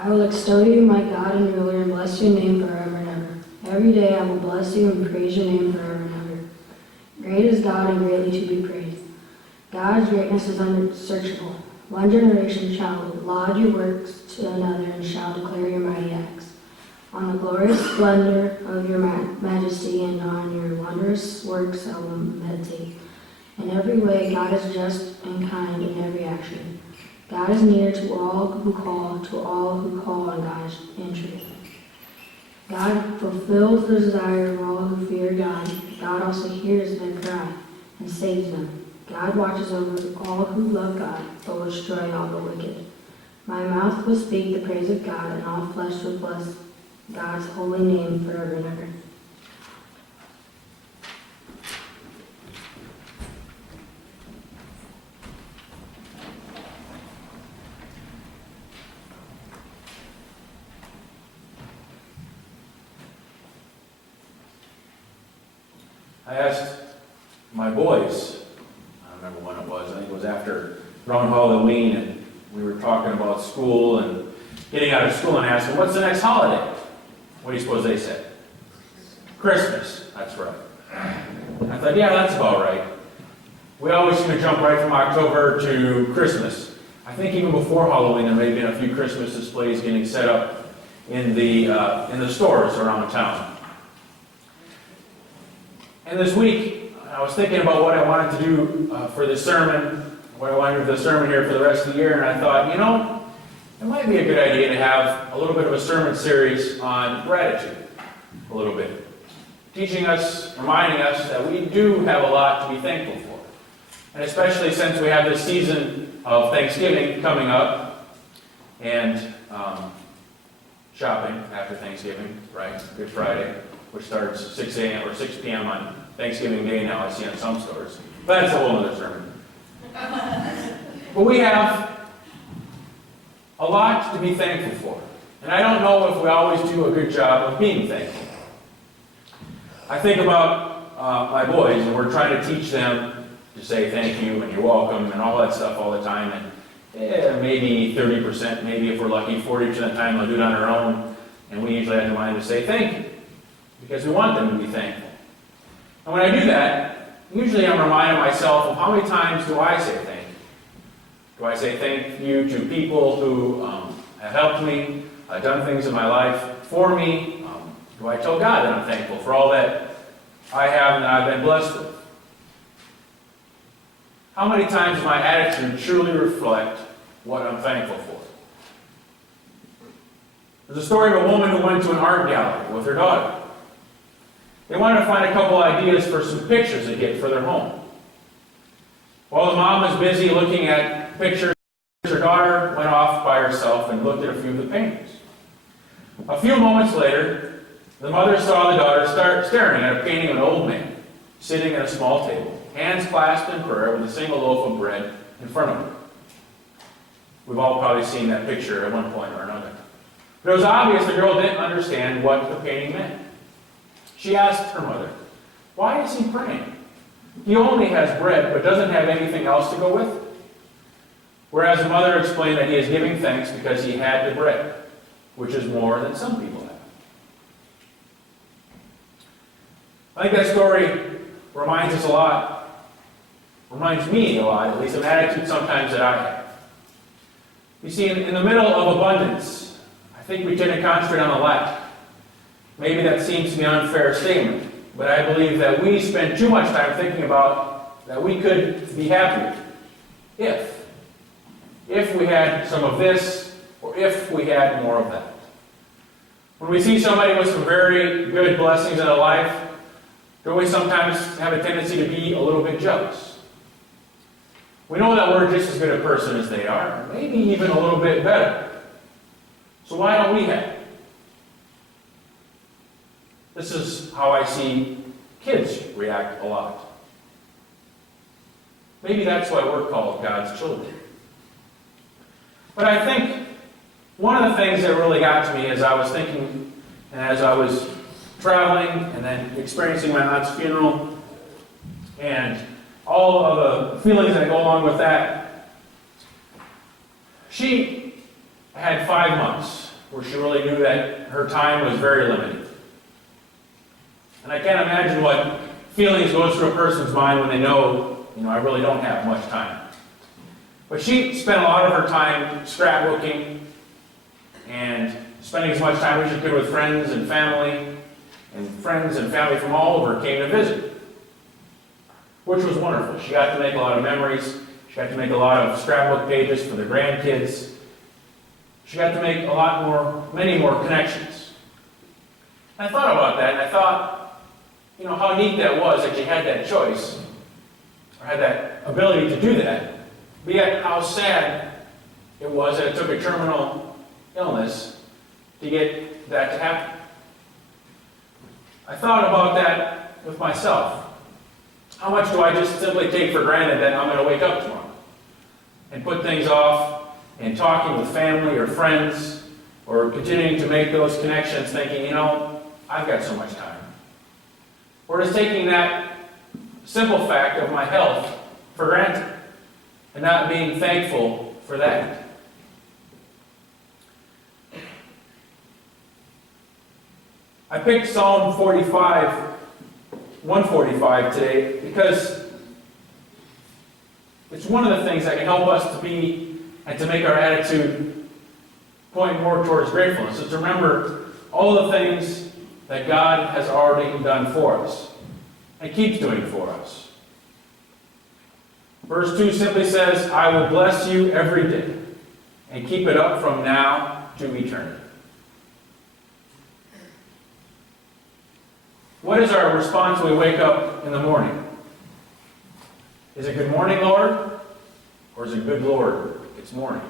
I will extol you, my God and ruler, and bless your name forever and ever. Every day I will bless you and praise your name forever and ever. Great is God and greatly to be praised. God's greatness is unsearchable. One generation shall laud your works to another and shall declare your mighty acts. On the glorious splendor of your majesty and on your wondrous works I will meditate. In every way God is just and kind in every action. God is near to all who call on God in truth. God fulfills the desire of all who fear God. God also hears their cry and saves them. God watches over all who love God, but will destroy all the wicked. My mouth will speak the praise of God, and all flesh will bless God's holy name forever and ever. I asked my boys, I don't remember when it was, I think it was after around Halloween, and we were talking about school and getting out of school, and I asked them, what's the next holiday? What do you suppose they said? Christmas. That's right. I thought, yeah, that's about right. We always seem to jump right from October to Christmas. I think even before Halloween, there may have been a few Christmas displays getting set up in the stores around town. And this week, I was thinking about what I wanted to do for this sermon, what I wanted to do for the sermon here for the rest of the year, and I thought, it might be a good idea to have a little bit of a sermon series on gratitude, a little bit. Teaching us, reminding us that we do have a lot to be thankful for. And especially since we have this season of Thanksgiving coming up, and shopping after Thanksgiving, right? Good Friday, which starts 6 a.m. or 6 p.m. on Thanksgiving Day now, I see on some stores. But that's a whole other sermon. But we have a lot to be thankful for. And I don't know if we always do a good job of being thankful. I think about my boys, and we're trying to teach them to say thank you and you're welcome and all that stuff all the time. And maybe 30%, maybe if we're lucky, 40% of the time they'll do it on their own. And we usually have to remind them to say thank you, because we want them to be thankful. And when I do that, usually I'm reminding myself of how many times do I say thank you? Do I say thank you to people who have helped me, done things in my life for me? Do I tell God that I'm thankful for all that I have and that I've been blessed with? How many times does my attitude truly reflect what I'm thankful for? There's a story of a woman who went to an art gallery with her daughter. They wanted to find a couple ideas for some pictures to get for their home. While the mom was busy looking at pictures, her daughter went off by herself and looked at a few of the paintings. A few moments later, the mother saw the daughter start staring at a painting of an old man sitting at a small table, hands clasped in prayer with a single loaf of bread in front of him. We've all probably seen that picture at one point or another. But it was obvious the girl didn't understand what the painting meant. She asked her mother, "Why is he praying? He only has bread, but doesn't have anything else to go with it." Whereas the mother explained that he is giving thanks because he had the bread, which is more than some people have. I think that story reminds us a lot, reminds me a lot, at least, of an attitude sometimes that I have. You see, in the middle of abundance, I think we tend to concentrate on the lack. Maybe that seems to be an unfair statement, but I believe that we spend too much time thinking about that we could be happier if we had some of this, or if we had more of that. When we see somebody with some very good blessings in their life, do we sometimes have a tendency to be a little bit jealous? We know that we're just as good a person as they are, maybe even a little bit better. So why don't we have it? This is how I see kids react a lot. Maybe that's why we're called God's children. But I think one of the things that really got to me as I was thinking, and as I was traveling, and then experiencing my aunt's funeral, and all of the feelings that go along with that. She had 5 months where she really knew that her time was very limited. And I can't imagine what feelings goes through a person's mind when they know, I really don't have much time. But she spent a lot of her time scrapbooking and spending as much time as she could with friends and family from all over came to visit, which was wonderful. She got to make a lot of memories. She got to make a lot of scrapbook pages for the grandkids. She got to make many more connections. And I thought about that, and I thought, how neat that was that she had that choice, or had that ability to do that, but yet how sad it was that it took a terminal illness to get that to happen. I thought about that with myself. How much do I just simply take for granted that I'm going to wake up tomorrow and put things off and talking with family or friends or continuing to make those connections thinking, I've got so much time. Or just taking that simple fact of my health for granted and not being thankful for that. I picked Psalm 145 today because it's one of the things that can help us to be and to make our attitude point more towards gratefulness. Is to remember all the things that God has already done for us and keeps doing for us. Verse 2 simply says, I will bless you every day and keep it up from now to eternity. What is our response when we wake up in the morning? Is it good morning, Lord? Or is it good Lord, it's morning?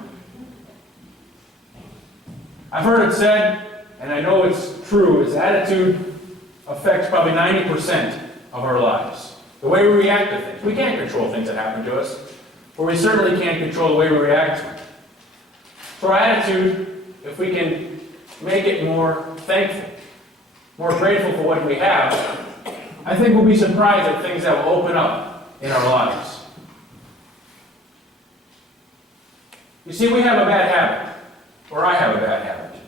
I've heard it said, and I know it's true, is attitude affects probably 90% of our lives. The way we react to things. We can't control things that happen to us, but we certainly can't control the way we react to them. So our attitude, if we can make it more thankful, more grateful for what we have, I think we'll be surprised at things that will open up in our lives. You see, we have a bad habit, or I have a bad habit.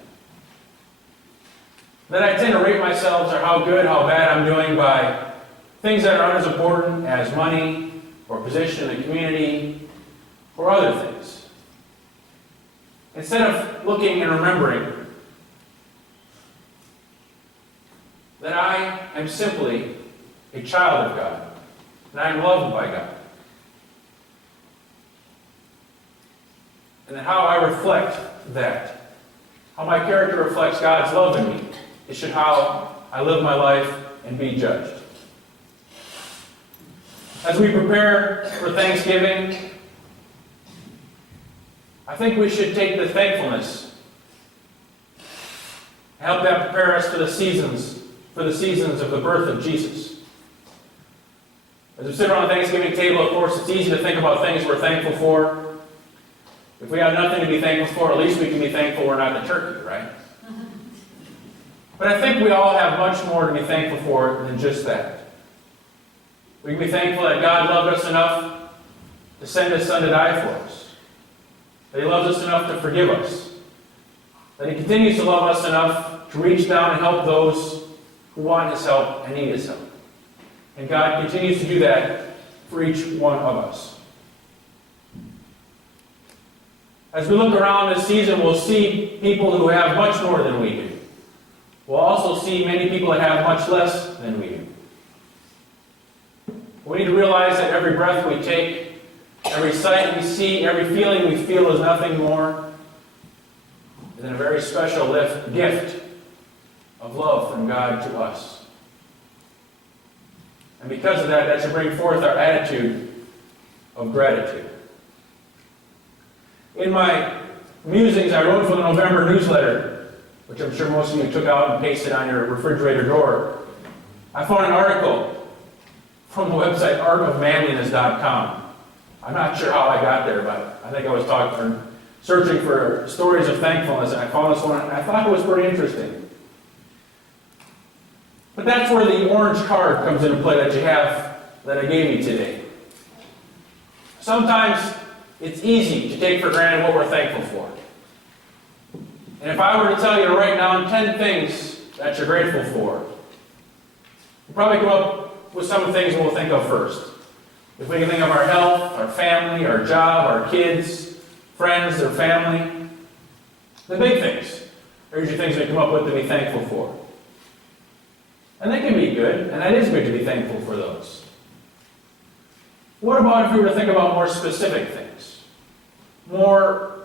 Then I tend to rate myself or how good, how bad I'm doing by things that aren't as important as money, or position in the community, or other things. Instead of looking and remembering that I am simply a child of God, and I am loved by God. And that how I reflect that, how my character reflects God's love in me, it should how I live my life and be judged. As we prepare for Thanksgiving, I think we should take the thankfulness and help that prepare us for the seasons of the birth of Jesus. As we sit around the Thanksgiving table, of course, it's easy to think about things we're thankful for. If we have nothing to be thankful for, at least we can be thankful we're not the turkey, right? But I think we all have much more to be thankful for than just that. We can be thankful that God loved us enough to send His Son to die for us. That He loves us enough to forgive us. That He continues to love us enough to reach down and help those who want His help and need His help. And God continues to do that for each one of us. As we look around this season, we'll see people who have much more than we do. We'll also see many people that have much less than we do. We need to realize that every breath we take, every sight we see, every feeling we feel is nothing more than a very special gift of love from God to us. And because of that, that should bring forth our attitude of gratitude. In my musings I wrote for the November newsletter, which I'm sure most of you took out and pasted on your refrigerator door, I found an article from the website artofmanliness.com. I'm not sure how I got there, but I think I was searching for stories of thankfulness, and I found this one, and I thought it was pretty interesting. But that's where the orange card comes into play that you have, that I gave you today. Sometimes it's easy to take for granted what we're thankful for. And if I were to tell you to write down 10 things that you're grateful for, you'll probably come up with some things we'll think of first. If we can think of our health, our family, our job, our kids, friends, or family, the big things are usually things we come up with to be thankful for. And they can be good, and that is good to be thankful for those. What about if we were to think about more specific things? More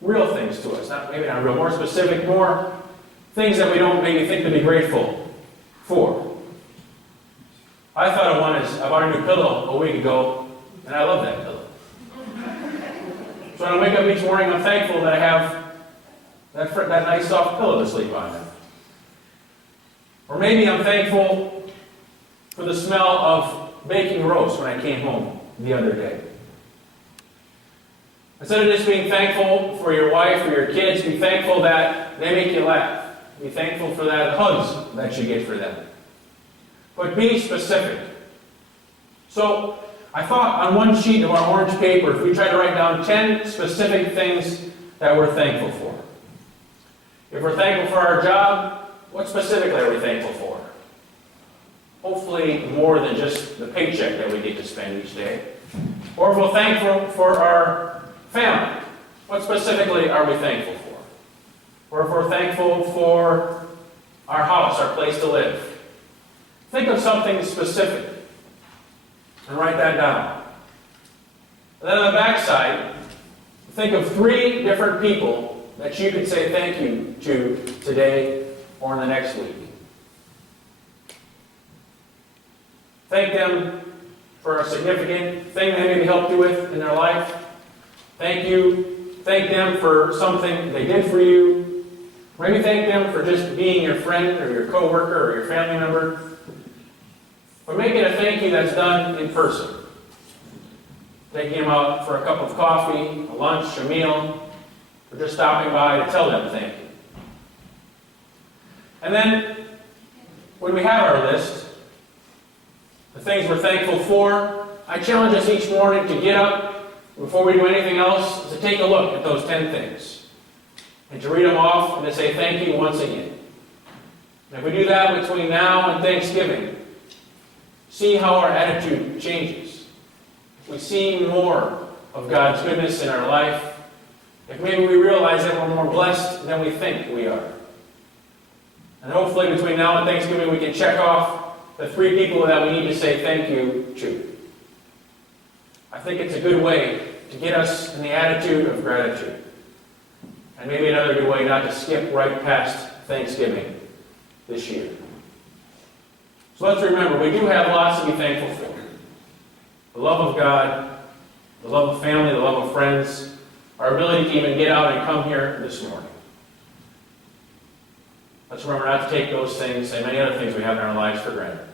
real things to us. Maybe not real, more specific, more things that we don't maybe think to be grateful for. I thought of one as, I bought a new pillow a week ago, and I love that pillow. So when I wake up each morning, I'm thankful that I have that nice soft pillow to sleep on now. Or maybe I'm thankful for the smell of baking roast when I came home the other day. Instead of just being thankful for your wife or your kids, be thankful that they make you laugh. Be thankful for that hugs that you get for them. But be specific. So I thought on one sheet of our orange paper, if we try to write down 10 specific things that we're thankful for. If we're thankful for our job, what specifically are we thankful for? Hopefully more than just the paycheck that we get to spend each day. Or if we're thankful for our family, what specifically are we thankful for? Or if we're thankful for our house, our place to live. Think of something specific and write that down. And then on the backside, think of 3 different people that you could say thank you to today or in the next week. Thank them for a significant thing they maybe helped you with in their life. Thank them for something they did for you. Maybe thank them for just being your friend or your coworker or your family member. But make it a thank you that's done in person. Taking them out for a cup of coffee, a lunch, a meal, or just stopping by to tell them thank you. And then, when we have our list, the things we're thankful for, I challenge us each morning to get up before we do anything else, to take a look at those 10 things. And to read them off and to say thank you once again. And if we do that between now and Thanksgiving, see how our attitude changes. If we see more of God's goodness in our life, if maybe we realize that we're more blessed than we think we are. And hopefully between now and Thanksgiving we can check off the 3 people that we need to say thank you to. I think it's a good way to get us in the attitude of gratitude. And maybe another good way not to skip right past Thanksgiving this year. So let's remember, we do have lots to be thankful for. The love of God, the love of family, the love of friends, our ability to even get out and come here this morning. Let's remember not to take those things and many other things we have in our lives for granted.